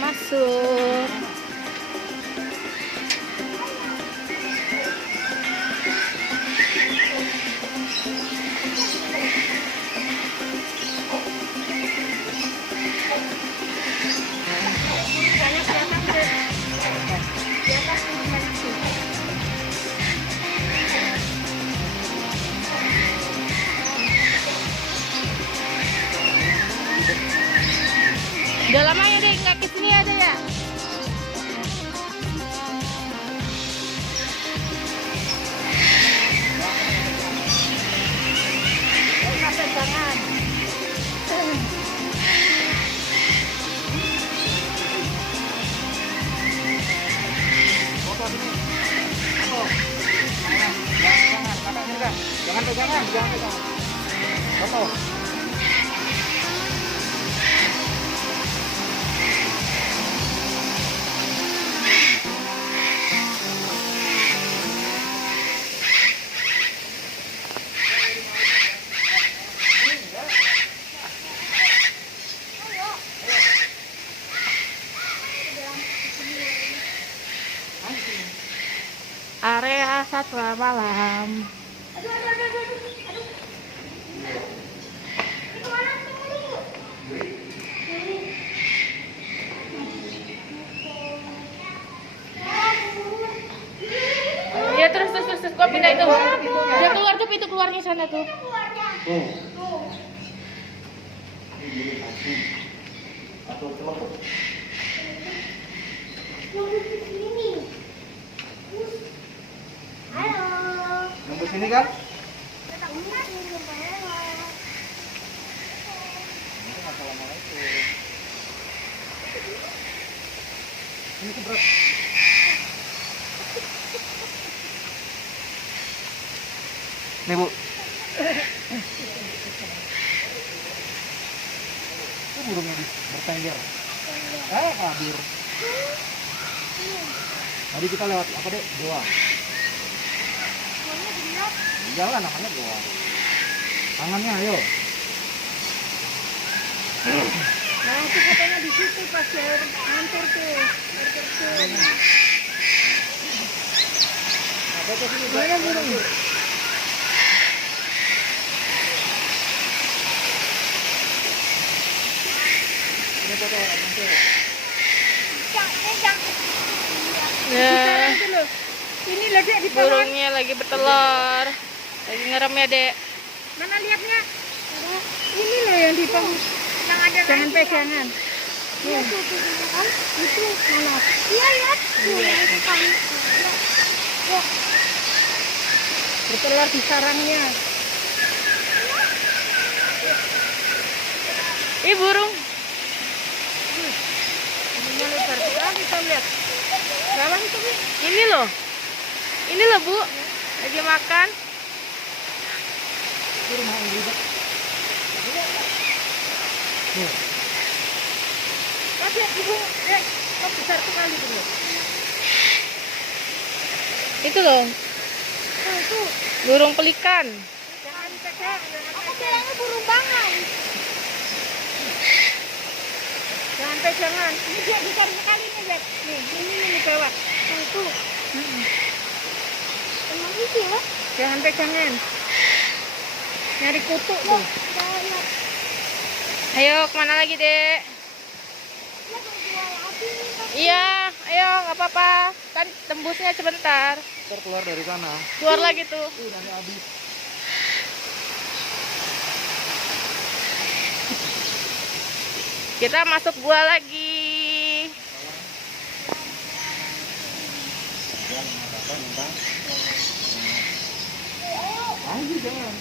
masuk. Udah lama ya deh nggak kesini ada ya? Jangan. Jangan pegangan. Foto. Area Satwa Malam. Ya terus gua pindah itu. Dia keluar tuh pintu keluarnya sana tuh. Nembus sini kan? Assalamualaikum. Ini keberat. Nih Bu. Itu burungnya bertengger. Kabur. Tadi kita lewat apa deh? Goa. Jalan namanya goa. Tangannya ayo. Nah, itu fotonya di situ pas hancur tuh. Mana burung? Ini foto hancur. Ya, Ini loh Dek di bawah. burungnya lagi bertelur. Lagi ngerem ya, Dek. Mana lihatnya? Ini loh yang di bawah. Yang ada jangan pegangan. Iya tuh kan? Itu mana? Iya ya. Bertelur di sarangnya. Ih, burung. Ininya lebar sekali kita lihat. Bawah itu Bu. Ini loh. Ini loh, Bu. Lagi makan. Itu rumah yang ribet. Lihat Ibu, kok besar sekali tuh. Itu loh, Tuh. burung pelikan. Jangan pegang. Aku bilangnya burung bangan. Jangan pegangan. Ini dia besar sekali nih, Beb. Nih, ini di bawah. Tuh. Emang itu ya? Jangan pegangan. Nyari kutu tuh. Ayo, kemana lagi, Dek? Iya, ayo, nggak apa-apa. Kan tembusnya sebentar. Ntar keluar dari sana. Keluar lagi tuh. Nanti habis. Kita masuk gua lagi. Ayo jangan.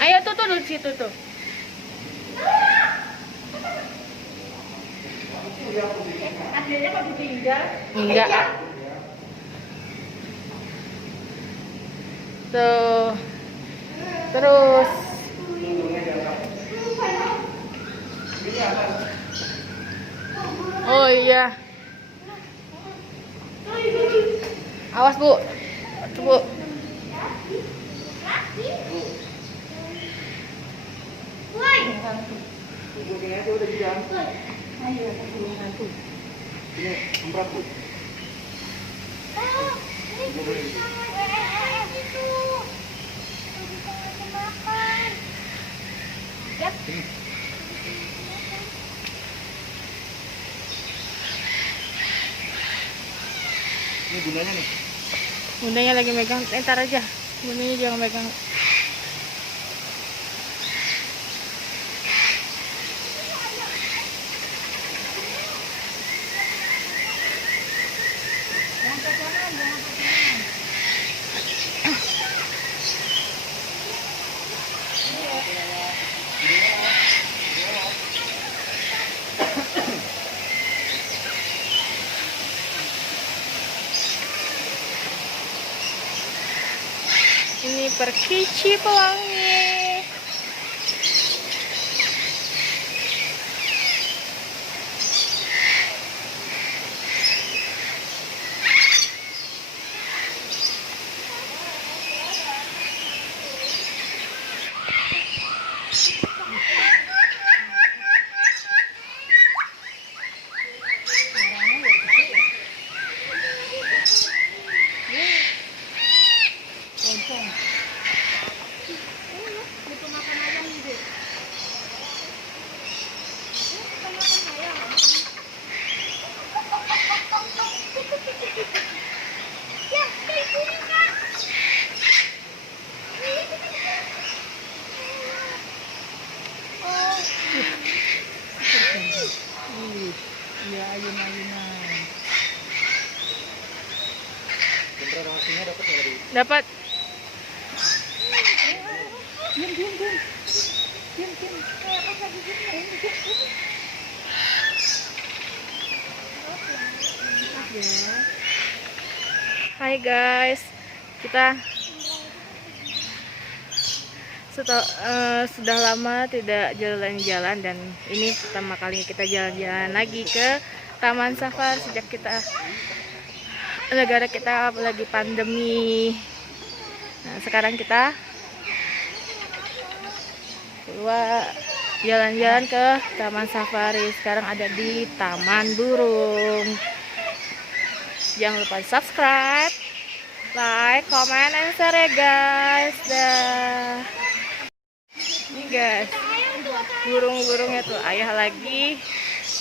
Ayo tuh di situ tuh. Adanya kok ditinggal? Enggak. Tuh. Terus. Oh iya. Awas, Bu. Tuh, Bu. Kucingnya aja udah jalan. Ayo, kasih satu. Ini empat tuh. Oh, ini bisa. Itu. Bisa makan. Ya. Ini bundanya nih. Bundanya lagi megang, ntar aja. Bundanya jangan megang. Jangan pegangan, jangan pegangan. Ini perkici pelangi. Iya, ayun-ayunan. Konsentrasinya dapat nggak tadi? Dapat. Diam, diam, diam. Diam, diam. Kayak pas lagi gini. Hai guys, kita sudah lama tidak jalan-jalan dan ini pertama kali kita jalan-jalan lagi ke Taman Safari sejak negara kita lagi pandemi. Nah, sekarang kita keluar jalan-jalan ke Taman Safari. Sekarang ada di Taman Burung. Jangan lupa subscribe, like, comment, and share ya guys. Dah. Nih guys, burung-burungnya tuh ayah lagi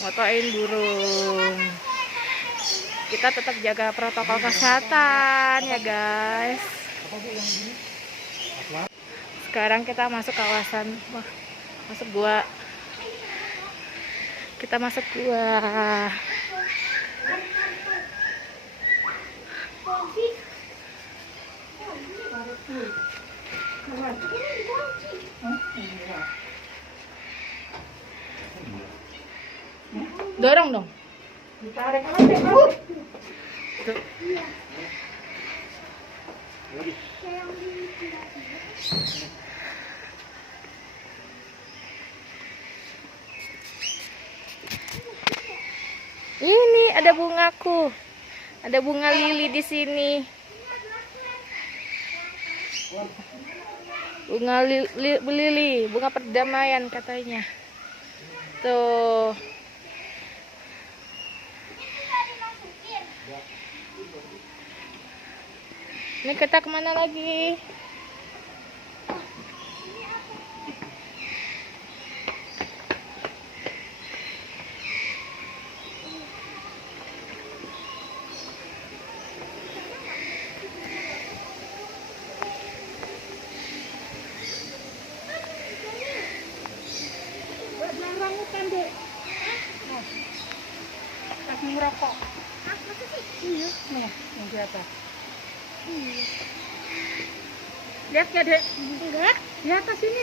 motoin burung. Kita tetap jaga protokol kesehatan ya guys. Sekarang kita masuk kawasan, masuk gua. Kita masuk gua. Dorong dong. Ditarik aja. Tuh. Ini ada bungaku. Ada bunga lili di sini. Bunga lili, bunga perdamaian katanya. Tuh. Ini kita kemana lagi? Rambutan dek. Tak ngerokok. Iya. Nih, yang di atas. Lihat ya dek. Lihat. Di atas ini.